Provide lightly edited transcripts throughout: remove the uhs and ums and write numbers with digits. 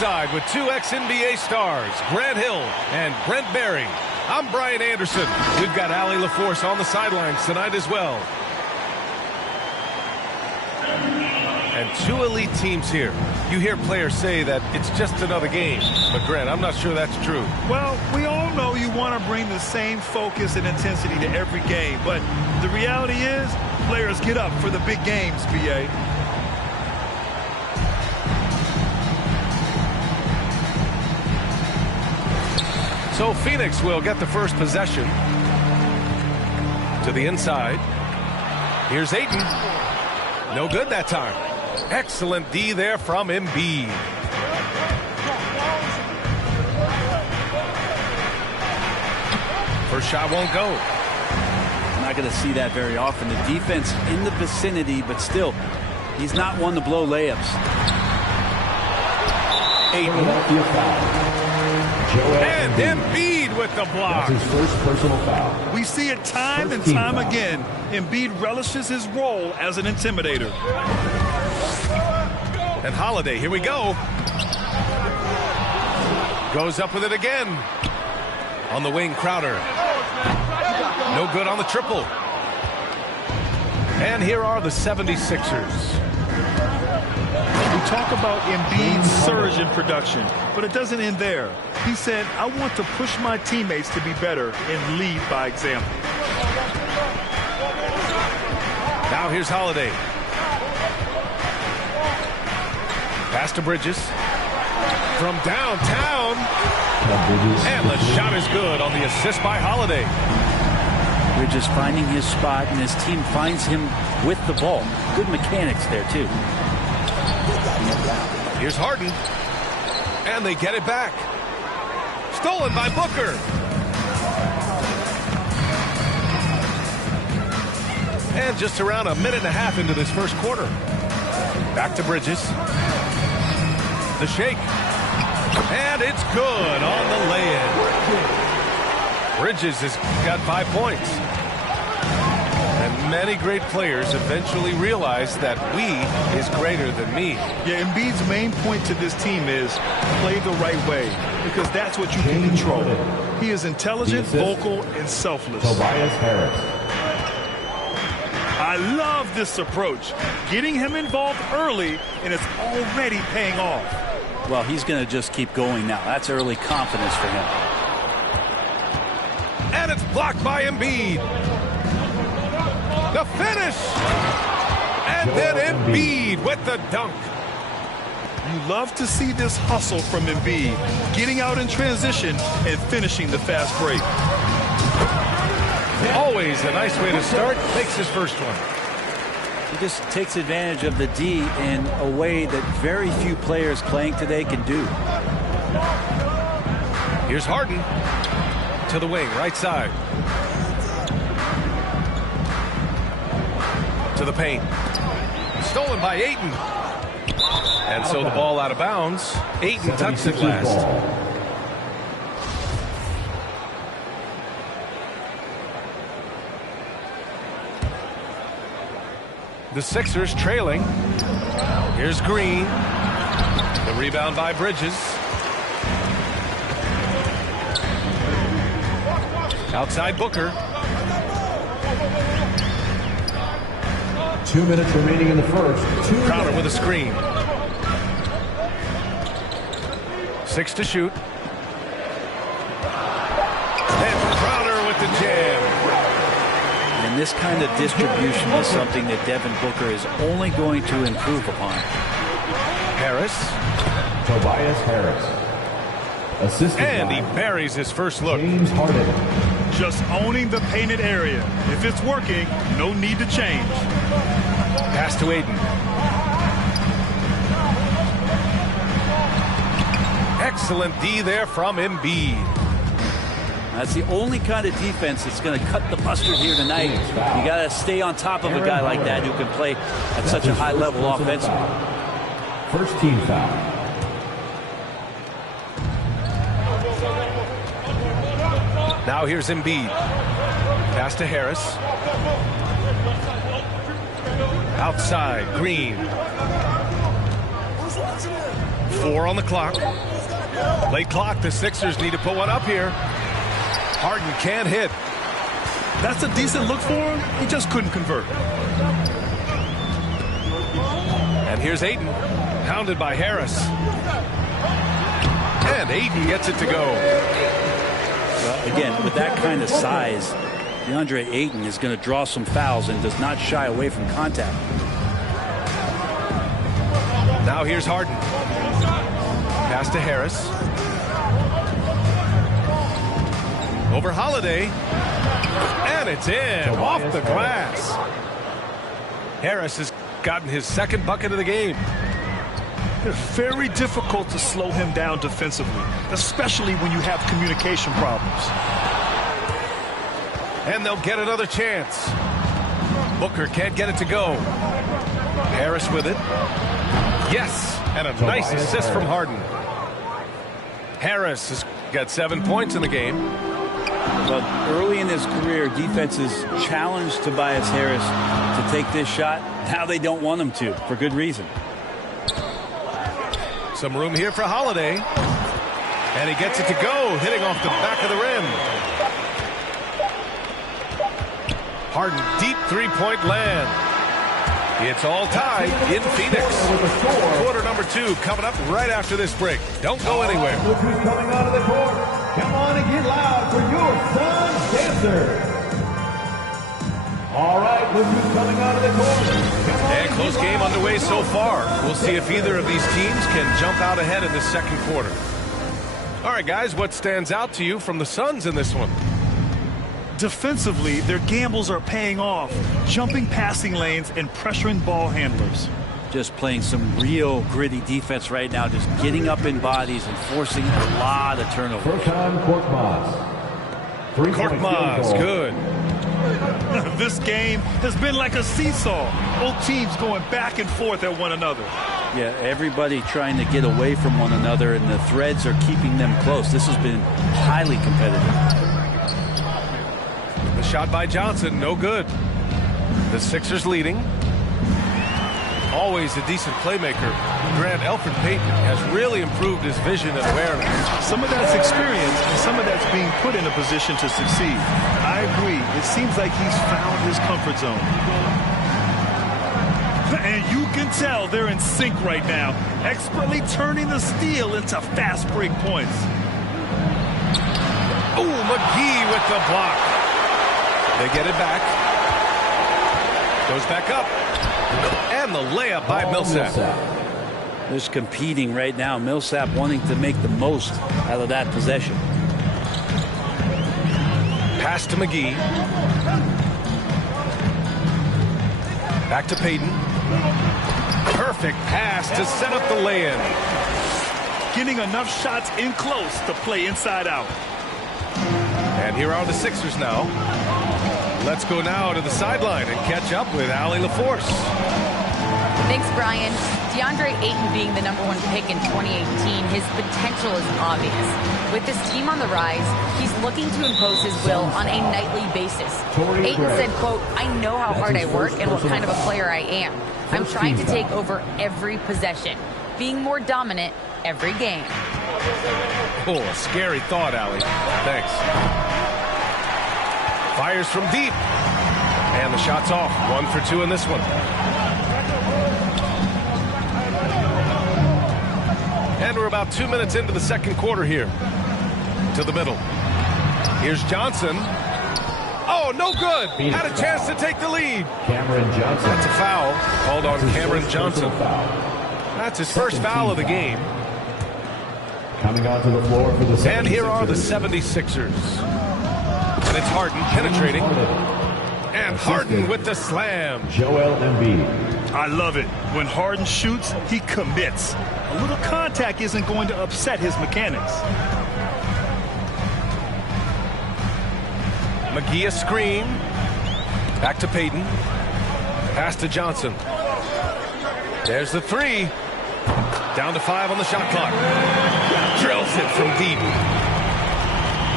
Courtside with two ex-NBA stars, Grant Hill and Brent Barry. I'm Brian Anderson. We've got Allie LaForce on the sidelines tonight as well. And two elite teams here. You hear players say that it's just another game. But, Grant, I'm not sure that's true. Well, we all know you want to bring the same focus and intensity to every game. But the reality is, players get up for the big games, B.A. So Phoenix will get the first possession. To the inside. Here's Ayton. No good that time. Excellent D there from Embiid. First shot won't go. I'm not going to see that very often. The defense in the vicinity, but still, he's not one to blow layups. Ayton. And Embiid with the block. That's his first personal foul. We see it time and time again. Embiid relishes his role as an intimidator. And Holiday, here we go. Goes up with it again. On the wing, Crowder. No good on the triple. And here are the 76ers. We talk about Embiid's surge in production, but it doesn't end there. He said, I want to push my teammates to be better and lead by example. Now here's Holiday. Pass to Bridges. From downtown. And the shot is good on the assist by Holiday. Bridges finding his spot, and his team finds him with the ball. Good mechanics there, too. Here's Harden. And they get it back. Stolen by Booker. And just around a minute and a half into this first quarter. Back to Bridges. The shake. And it's good on the lay-in. Bridges has got 5 points. And many great players eventually realize that we is greater than me. Yeah, Embiid's main point to this team is play the right way, because that's what you can control. He is intelligent, vocal, and selfless. Tobias Harris. I love this approach. Getting him involved early, and it's already paying off. Well, he's going to just keep going now. That's early confidence for him. And it's blocked by Embiid. The finish! And then Embiid with the dunk. You love to see this hustle from Embiid, getting out in transition and finishing the fast break. Always a nice way to start. Makes his first one. He just takes advantage of the D in a way that very few players playing today can do. Here's Harden. To the wing, right side. To the paint. Stolen by Ayton. And so the ball out of bounds. Ayton touched it last. The Sixers trailing. Here's Green. The rebound by Bridges. Outside Booker. 2 minutes remaining in the first. Crowder with a screen. 6 to shoot. And Crowder with the jam. And this kind of distribution is something that Devin Booker is only going to improve upon. Harris. Tobias Harris. Assisted And by he buries his first look. James Harden. Just owning the painted area. If it's working, no need to change. Pass to Ayton. Excellent D there from Embiid. That's the only kind of defense that's going to cut the mustard here tonight. You got to stay on top of a guy like that who can play at such a high level offensively. First team foul. Now here's Embiid. Pass to Harris. Outside, Green. 4 on the clock. Late clock. The Sixers need to put one up here. Harden can't hit. That's a decent look for him. He just couldn't convert. And here's Ayton, pounded by Harris. And Ayton gets it to go. Well, again, with that kind of size, DeAndre Ayton is going to draw some fouls and does not shy away from contact. Now here's Harden. Pass to Harris. Over Holiday. And it's in. Off the glass. Harris has gotten his second bucket of the game. It's very difficult to slow him down defensively, especially when you have communication problems. And they'll get another chance. Booker can't get it to go. Harris with it. Yes, and a nice assist from Harden. Harris has got 7 points in the game. But early in his career, defenses challenged Tobias Harris to take this shot. Now they don't want him to, for good reason. Some room here for Holiday. And he gets it to go, hitting off the back of the rim. Harden, deep three-point land. It's all tied in Phoenix. Quarter number 2 coming up right after this break. Don't go anywhere. Look who's coming onto the court. Come on and get loud for your Suns dancers. All right, look who's coming onto the court. And close game underway so far. We'll see if either of these teams can jump out ahead in the second quarter. All right, guys, what stands out to you from the Suns in this one? Defensively, their gambles are paying off, jumping passing lanes and pressuring ball handlers. Just playing some real gritty defense right now, just getting up in bodies and forcing a lot of turnovers. First time, Korkmaz. Korkmaz, good. This game has been like a seesaw. Both teams going back and forth at one another. Yeah, everybody trying to get away from one another, and the threads are keeping them close. This has been highly competitive. The shot by Johnson, no good. The Sixers leading. Always a decent playmaker. Grant, Elfrid Payton has really improved his vision and awareness. Some of that's experience, and some of that's being put in a position to succeed. I agree. It seems like he's found his comfort zone. And you can tell they're in sync right now, expertly turning the steal into fast break points. Oh, McGee with the block. They get it back. Goes back up. And the layup by Millsap. Just competing right now. Millsap wanting to make the most out of that possession. Pass to McGee. Back to Payton. Perfect pass to set up the lay-in. Getting enough shots in close to play inside out. And here are the Sixers now. Let's go now to the sideline and catch up with Allie LaForce. Thanks, Brian. DeAndre Ayton being the #1 pick in 2018, his potential is obvious. With this team on the rise, he's looking to impose his will on a nightly basis. Ayton said, quote, "I know how hard I work and what kind of a player I am. I'm trying to take over every possession, being more dominant every game." Oh, a scary thought, Allie. Thanks. Fires from deep. And the shot's off. 1 for 2 in this one. And we're about 2 minutes into the second quarter here. To the middle. Here's Johnson. Oh, no good. Had a chance to take the lead. Cameron Johnson. That's a foul called on Cameron Johnson. That's his first foul of the game. Coming onto the floor for the 76ers. And here are the 76ers. And it's Harden penetrating. And Harden with the slam. Joel Embiid. I love it. When Harden shoots, he commits. A little contact isn't going to upset his mechanics. McGee a screen. Back to Payton. Pass to Johnson. There's the three. Down to 5 on the shot clock. Drills it from deep.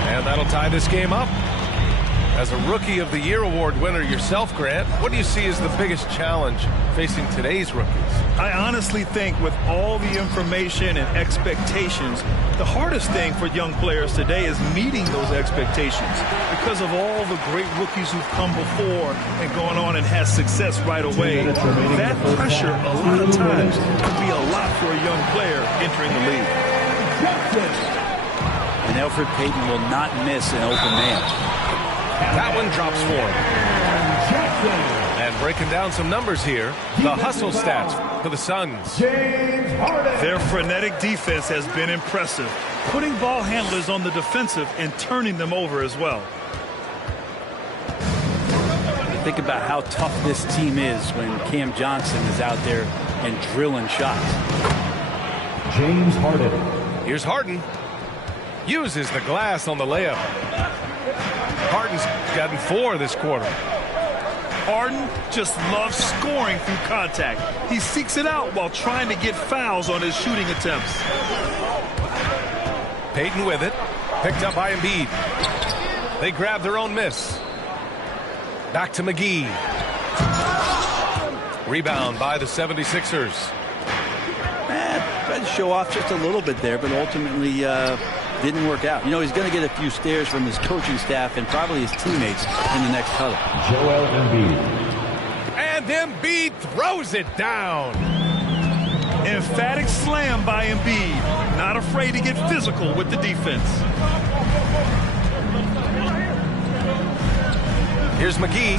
And that'll tie this game up. As a Rookie of the Year award winner yourself, Grant, what do you see as the biggest challenge facing today's rookies? I honestly think with all the information and expectations, the hardest thing for young players today is meeting those expectations because of all the great rookies who've come before and gone on and had success right away. That pressure, a lot of times, can be a lot for a young player entering the league. And Elfrid Payton will not miss an open man. That one drops for him. And breaking down some numbers here, the hustle stats for the Suns. Their frenetic defense has been impressive, putting ball handlers on the defensive and turning them over as well. Think about how tough this team is when Cam Johnson is out there and drilling shots. James Harden. Here's Harden. Uses the glass on the layup. Harden's gotten 4 this quarter. Harden just loves scoring through contact. He seeks it out while trying to get fouls on his shooting attempts. Payton with it. Picked up by Embiid. They grab their own miss. Back to McGee. Rebound by the 76ers. Tried to show off just a little bit there, but ultimately didn't work out. You know, he's going to get a few stares from his coaching staff and probably his teammates in the next huddle. Joel Embiid. And Embiid throws it down. Emphatic slam by Embiid. Not afraid to get physical with the defense. Here's McGee.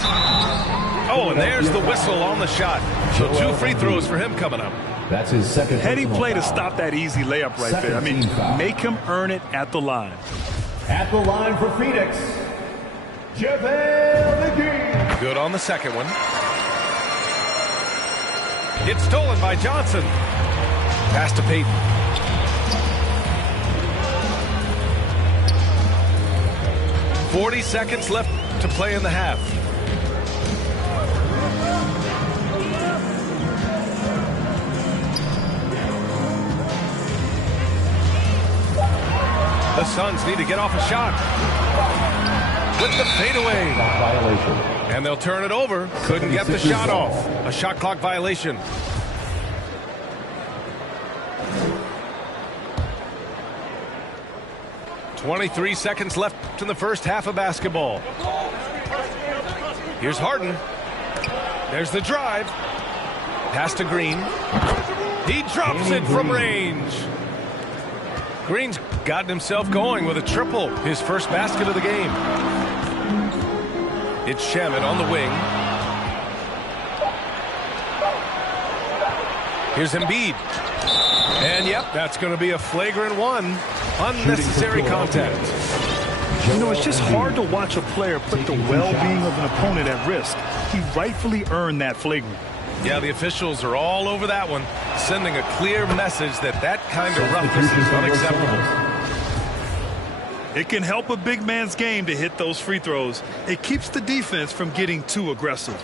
Oh, and there's the whistle on the shot. So 2 free throws for him coming up. That's his second. Heady play to stop that easy layup right there. I mean, make him earn it at the line. At the line for Phoenix, JaVale McGee. Good on the second one. It's stolen by Johnson. Pass to Payton. "40 seconds left to play in the half. The Suns need to get off a shot with the fadeaway. And they'll turn it over. Couldn't get the shot off. A shot clock violation. "23 seconds left in the first half of basketball. Here's Harden. There's the drive. Pass to Green. He drops it from range. Green's gotten himself going with a triple, his first basket of the game. It's Shamet on the wing. Here's Embiid. And yep, that's going to be a flagrant one. Unnecessary contact. You know, it's just hard to watch a player put the well-being of an opponent at risk. He rightfully earned that flagrant. Yeah, the officials are all over that one, sending a clear message that that kind of roughness is unacceptable. It can help a big man's game to hit those free throws. It keeps the defense from getting too aggressive.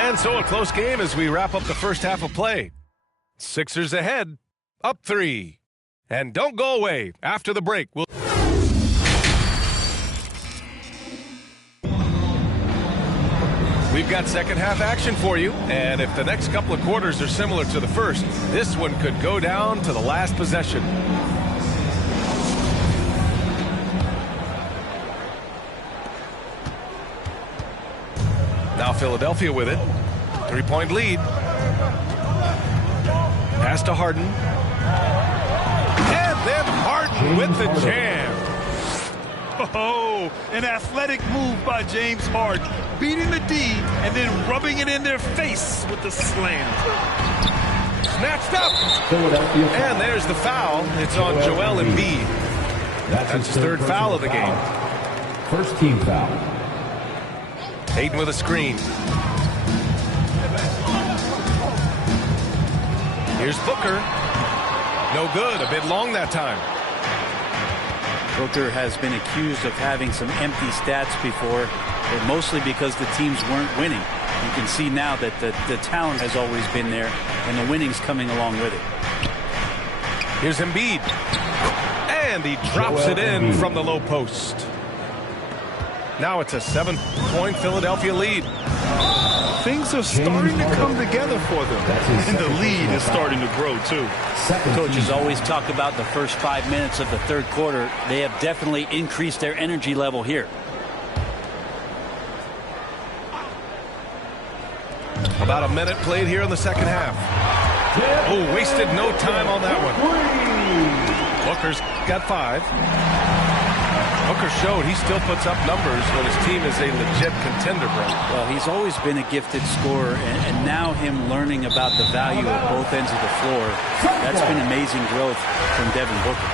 And so a close game as we wrap up the first half of play. Sixers ahead, up 3. And don't go away. After the break, we've got second half action for you, and if the next couple of quarters are similar to the first, this one could go down to the last possession. Now Philadelphia with it. 3-point lead. Pass to Harden. And then Harden with the jam. Oh, an athletic move by James Harden, beating the D and then rubbing it in their face with the slam. Snatched up. And there's the foul. It's on Joel Embiid. That's his third foul of the game. First team foul. Payton with a screen. Here's Booker. No good. A bit long that time. Booker has been accused of having some empty stats before, but mostly because the teams weren't winning. You can see now that the talent has always been there, and the winning's coming along with it. Here's Embiid. And he drops it in from the low post. Now it's a 7-point Philadelphia lead. Things are starting to come together for them, and the lead is starting to grow too. Coaches always talk about the first 5 minutes of the third quarter. They have definitely increased their energy level here. About a minute played here in the second half. Oh, wasted no time on that one. Booker's got 5. Booker showed he still puts up numbers when his team is a legit contender, bro. Well, he's always been a gifted scorer, and now him learning about the value of both ends of the floor, that's been amazing growth from Devin Booker.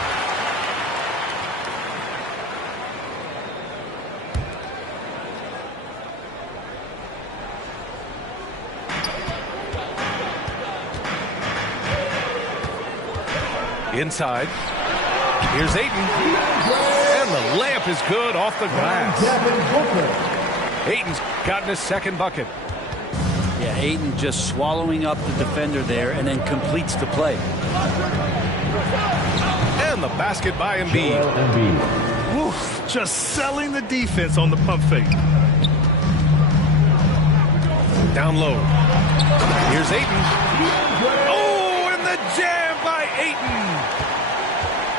Inside. Here's Ayton. And the layup is good off the glass. Ayton's gotten his second bucket. Yeah, Ayton just swallowing up the defender there and then completes the play. And the basket by Embiid. Woof, just selling the defense on the pump fake. Down low. Here's Ayton. Oh, and the jam by Ayton.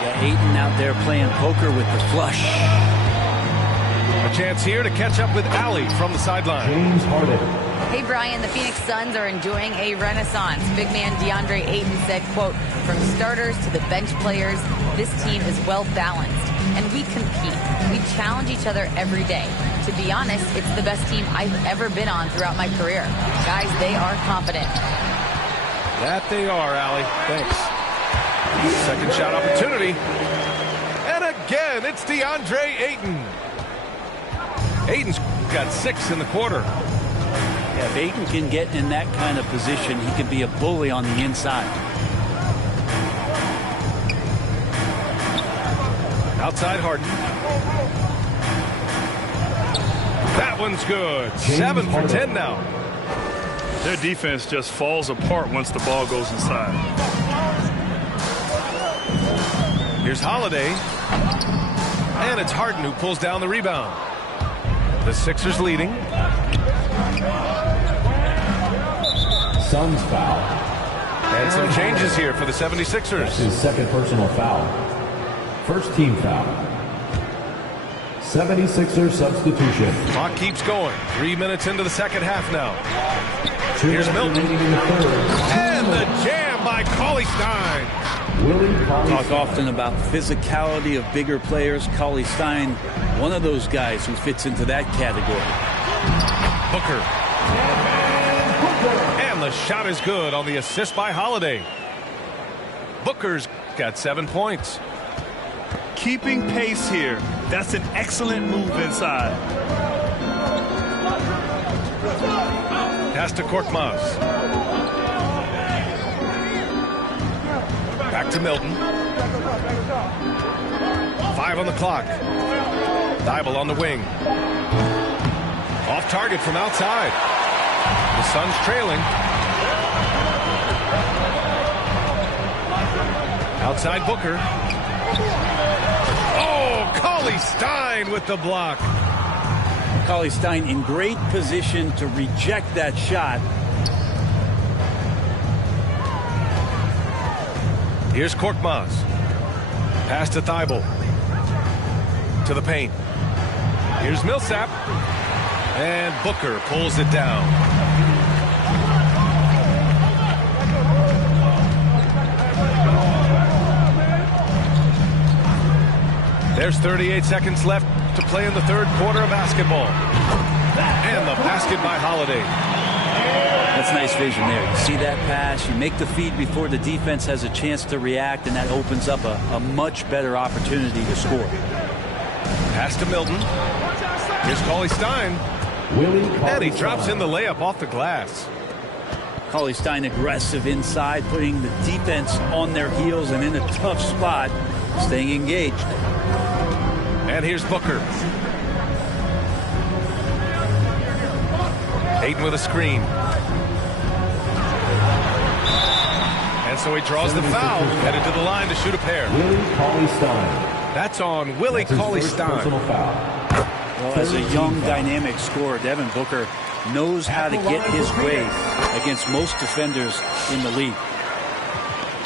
Yeah, Ayton out there playing poker with the flush. A chance here to catch up with Allie from the sideline. James Harden. Hey, Brian, the Phoenix Suns are enjoying a renaissance. Big man DeAndre Ayton said, quote, from starters to the bench players, this team is well balanced, and we compete. We challenge each other every day. To be honest, it's the best team I've ever been on throughout my career. Guys, they are confident. That they are, Allie. Thanks. Second shot opportunity. And again, it's DeAndre Ayton. Ayton's got 6 in the quarter. Yeah, if Ayton can get in that kind of position, he can be a bully on the inside. Outside Harden. That one's good. 7 for 10 now. Their defense just falls apart once the ball goes inside. Here's Holiday. And it's Harden who pulls down the rebound. The Sixers leading. Suns foul. And some changes here for the 76ers. That's his second personal foul. First team foul. 76ers substitution. Clock keeps going. 3 minutes into the second half now. 2 Here's minutes Milton. remaining in the third. And the jam by Cauley Stein. Talk often about physicality of bigger players. Cauley Stein, one of those guys who fits into that category. Booker. And the shot is good on the assist by Holiday. Booker's got 7 points. Keeping pace here. That's an excellent move inside. Pass to Korkmaz. Back to Milton. 5 on the clock. Thibault on the wing. Off target from outside. The Suns trailing. Outside Booker. Oh, Cauley Stein with the block. Cauley Stein in great position to reject that shot. Here's Korkmaz. Pass to Thibault. To the paint. Here's Millsap. And Booker pulls it down. There's 38 seconds left to play in the third quarter of basketball. And the basket by Holiday. That's nice vision there. You see that pass, you make the feed before the defense has a chance to react, and that opens up a much better opportunity to score. Pass to Milton. Here's Cauley Stein. And he drops in the layup off the glass. Cauley Stein aggressive inside, putting the defense on their heels and in a tough spot, staying engaged. And here's Booker. Ayton with a screen. And so he draws the foul, headed to the line to shoot a pair. Willie Cauley-Stein. That's on Willie Cauley-Stein. Personal foul. Well, as a young, dynamic scorer, Devin Booker knows how to get his way against most defenders in the league.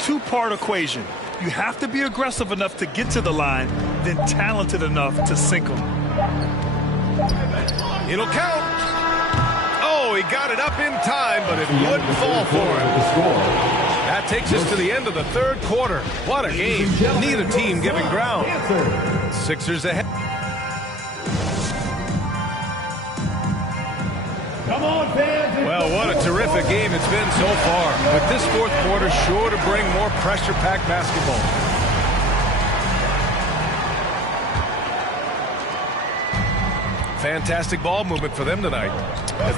Two-part equation. You have to be aggressive enough to get to the line, then talented enough to sink them. It'll count. Oh, he got it up in time, but it wouldn't fall for him. That takes us to the end of the third quarter. What a game. Neither team giving ground. Sixers ahead. Come on, fans. Well, what a terrific game it's been so far. With this fourth quarter sure to bring more pressure-packed basketball. Fantastic ball movement for them tonight.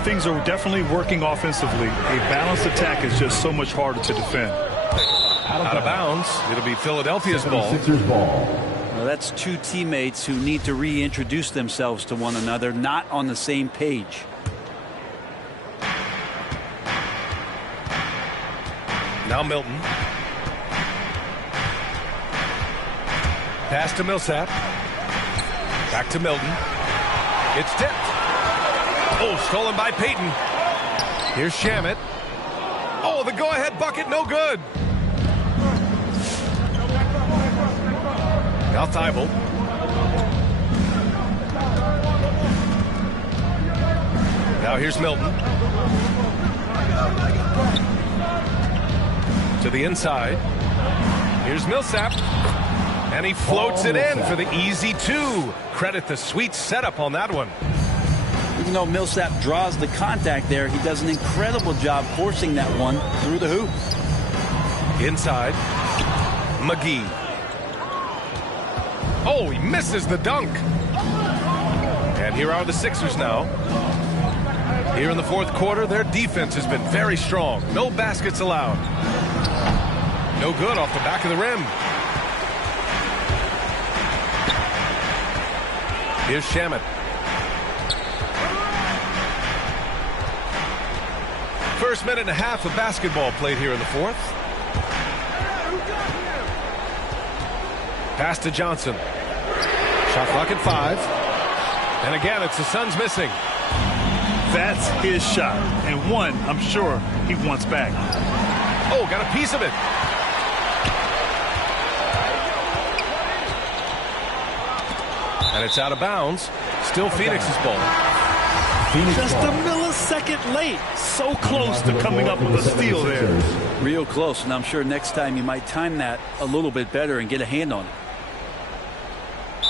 Things are definitely working offensively. A balanced attack is just so much harder to defend. Out of bounds. It'll be Philadelphia's ball. Sixers ball. Well, that's two teammates who need to reintroduce themselves to one another, not on the same page. Now Milton. Pass to Millsap. Back to Milton. It's tipped. Oh, stolen by Payton. Here's Shamet. Oh, the go-ahead bucket, no good. Now Thibault. Now here's Milton. To the inside. Here's Millsap. And he floats it in for the easy two. Credit the sweet setup on that one. Even though Millsap draws the contact there, he does an incredible job forcing that one through the hoop. Inside. McGee. Oh, he misses the dunk. And here are the Sixers now. Here in the fourth quarter, their defense has been very strong. No baskets allowed. No good off the back of the rim. Here's Shamet. First minute and a half of basketball played here in the fourth. Pass to Johnson. Shot clock at 5. And again, it's the Suns missing. That's his shot, and one I'm sure he wants back. Oh, got a piece of it. And it's out of bounds. Still Phoenix's ball. Just a millisecond late. So close to coming up with a steal there. Real close, and I'm sure next time you might time that a little bit better and get a hand on it.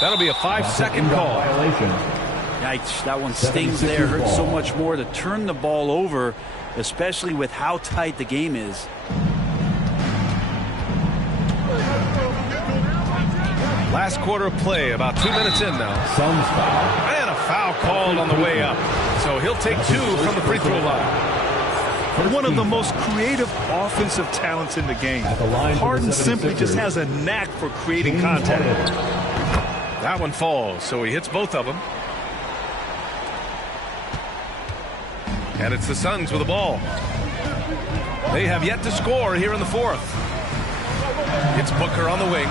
That'll be a 5-second call. Violation. Yikes, that one stings there. Hurts so much more to turn the ball over, especially with how tight the game is. Last quarter of play, about 2 minutes in now. Suns foul. And a foul called on the way up. So he'll take 2 from the free throw line. One of the most creative offensive talents in the game. Harden simply just has a knack for creating contact. That one falls, so he hits both of them. And it's the Suns with the ball. They have yet to score here in the fourth. It's Booker on the wing.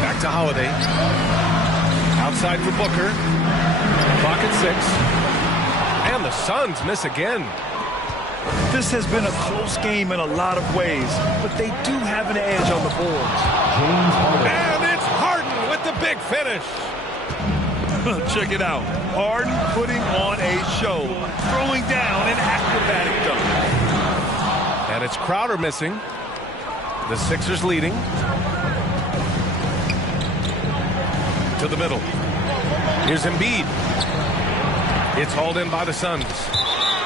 Back to Holiday. Outside for Booker. Clock at 6. And the Suns miss again. This has been a close game in a lot of ways, but they do have an edge on the boards. And it's Harden with the big finish. Check it out. Harden putting on a show, throwing down an acrobatic dunk. And it's Crowder missing. The Sixers leading. To the middle. Here's Embiid. It's hauled in by the Suns.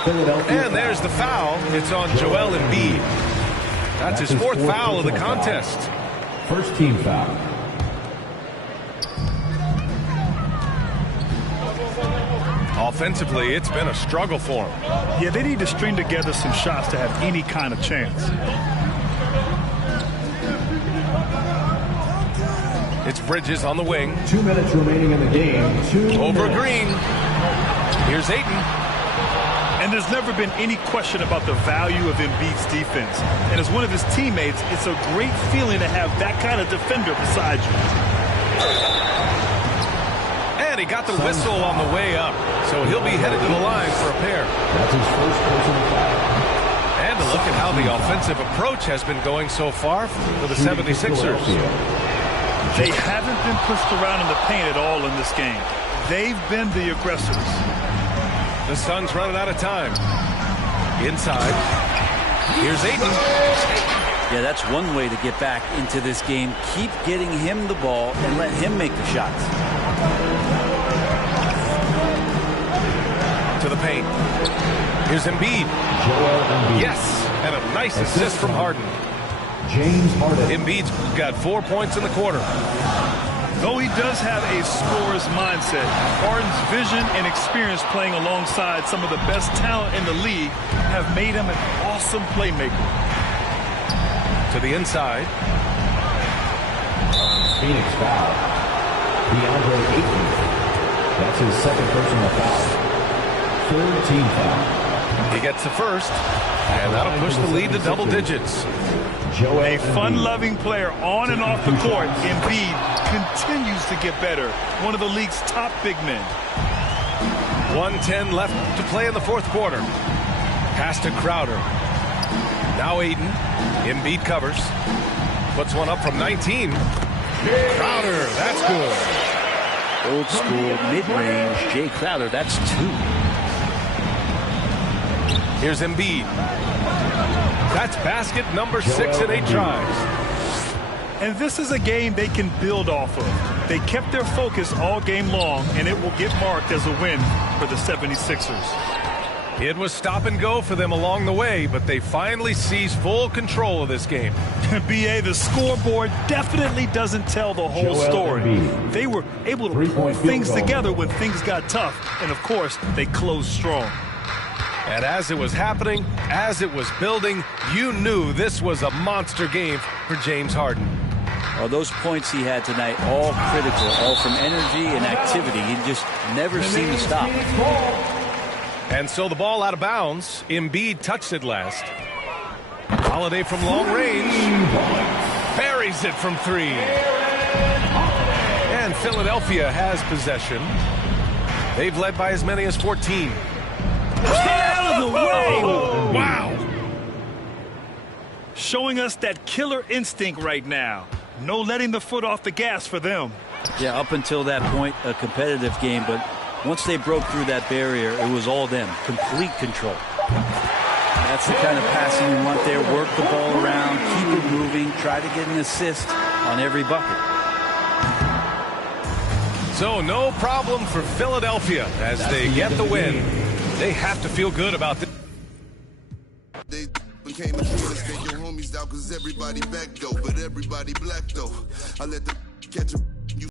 And there's the foul. It's on Joel Embiid. That's his fourth foul of the contest. First team foul. Offensively, it's been a struggle for him. Yeah, they need to string together some shots to have any kind of chance. It's Bridges on the wing. 2 minutes remaining in the game. Over Green. Here's Ayton. And there's never been any question about the value of Embiid's defense. And as one of his teammates, it's a great feeling to have that kind of defender beside you. And he got the whistle on the way up, so he'll be headed to the line for a pair. That's his first personal foul. And to look at how the offensive approach has been going so far for the 76ers. They haven't been pushed around in the paint at all in this game. They've been the aggressors. The Suns running out of time. Inside. Here's Ayton. Yeah, that's one way to get back into this game. Keep getting him the ball and let him make the shots. To the paint. Here's Embiid. Joel Embiid. Yes, and a nice assist from Harden. James Harden. Embiid's got 4 points in the quarter. Though he does have a scorer's mindset, Harden's vision and experience playing alongside some of the best talent in the league have made him an awesome playmaker. To the inside. Phoenix foul. DeAndre Ayton. That's his second personal foul. Third team foul. He gets the first, and that'll push the lead to double digits. A fun-loving player on and off the court, Embiid continues to get better. One of the league's top big men. 1:10 left to play in the fourth quarter. Pass to Crowder. Now Ayton. Embiid covers. Puts one up from 19. Crowder, that's good. Old school, mid-range, Jay Crowder, that's 2. Here's Embiid. That's basket number 6 in 8 tries. And this is a game they can build off of. They kept their focus all game long, and it will get marked as a win for the 76ers. It was stop and go for them along the way, but they finally seized full control of this game. B.A., the scoreboard definitely doesn't tell the whole story. They were able to pull things together when things got tough, and of course, they closed strong. And as it was happening, as it was building, you knew this was a monster game for James Harden. Well, those points he had tonight, all critical, all from energy and activity. He just never seemed to stop. And so the ball out of bounds. Embiid touched it last. Holiday from long range. Buries it from 3. And Philadelphia has possession. They've led by as many as 14. Out of the way! Wow! Showing us that killer instinct right now. No letting the foot off the gas for them. Yeah, up until that point, a competitive game, but once they broke through that barrier, it was all them. Complete control. That's the kind of passing you want there. Work the ball around, keep it moving, try to get an assist on every bucket. So no problem for Philadelphia as they get the win. They have to feel good about this. They became a truest, take your homies out cause everybody back though, but everybody black though. I let them catch a